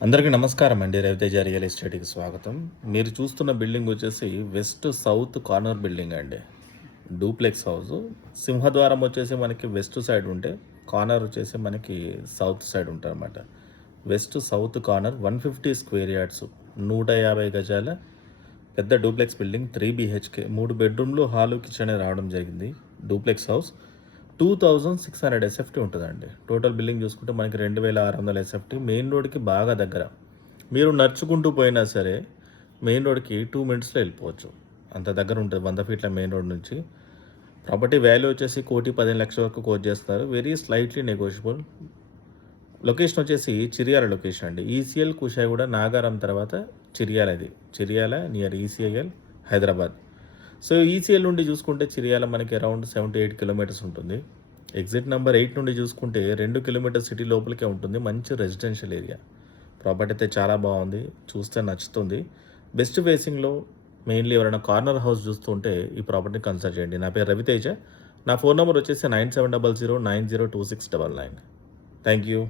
అందరికీ నమస్కారం అండి. రవితేజ రియల్ ఎస్టేట్‌కి స్వాగతం. మీరు చూస్తున్న బిల్డింగ్ వచ్చేసి వెస్ట్ సౌత్ కార్నర్ బిల్డింగ్ అండి. Duplex house. సింహద్వారం వచ్చేసి మనకి వెస్ట్ సైడ్ ఉంటే, కార్నర్ వచ్చేసి మనకి సౌత్ సైడ్ ఉంటదన్నమాట. West south corner 150 square yards, 150 గజాల పెద్ద డూప్లెక్స్ బిల్డింగ్, 3 బీహెచ్కే, 3 బెడ్రూమ్లు, హాలు, కిచెన్ రావడం జరిగింది. డూప్లెక్స్ హౌస్ 2600 ఎస్ఎఫ్టీ ఉంటుందండి. టోటల్ బిల్డింగ్ చూసుకుంటే మనకి 2600 ఎస్ఎఫ్టీ. మెయిన్ రోడ్కి బాగా దగ్గర. మీరు నడుచుకుంటూ పోయినా సరే మెయిన్ రోడ్కి 2 మినిట్స్లో వెళ్ళిపోవచ్చు. అంత దగ్గర ఉంటుంది 100 ఫీట్ల మెయిన్ రోడ్ నుంచి. ప్రాపర్టీ వాల్యూ వచ్చేసి 1,15,00,000 వరకు కోట్ చేస్తున్నారు. Very slightly negotiable. లొకేషన్ వచ్చేసి చిర్యాల లొకేషన్ అండి. ఈసీఎల్, కుషాయిగూడ, నాగారం తర్వాత చిర్యాల. ఇది Chiryala near ECL, Hyderabad. So ECL నుండి చూసుకుంటే చిర్యాల మనకి అరౌండ్ 78 కిలోమీటర్స్ ఉంటుంది. ఎగ్జిట్ నెంబర్ 8 నుండి చూసుకుంటే 2 కిలోమీటర్స్ సిటీ లోపలికే ఉంటుంది. మంచి రెసిడెన్షియల్ ఏరియా. ప్రాపర్టీ అయితే చాలా బాగుంది. చూస్తే నచ్చుతుంది. బెస్ట్ ఫేసింగ్లో మెయిన్లీ ఎవరైనా కార్నర్ హౌస్ చూస్తుంటే ఈ ప్రాపర్టీని కన్సిడర్ చేయండి. నా పేరు రవితేజ. నా ఫోన్ నెంబర్ వచ్చేసి 9700902699. Thank you.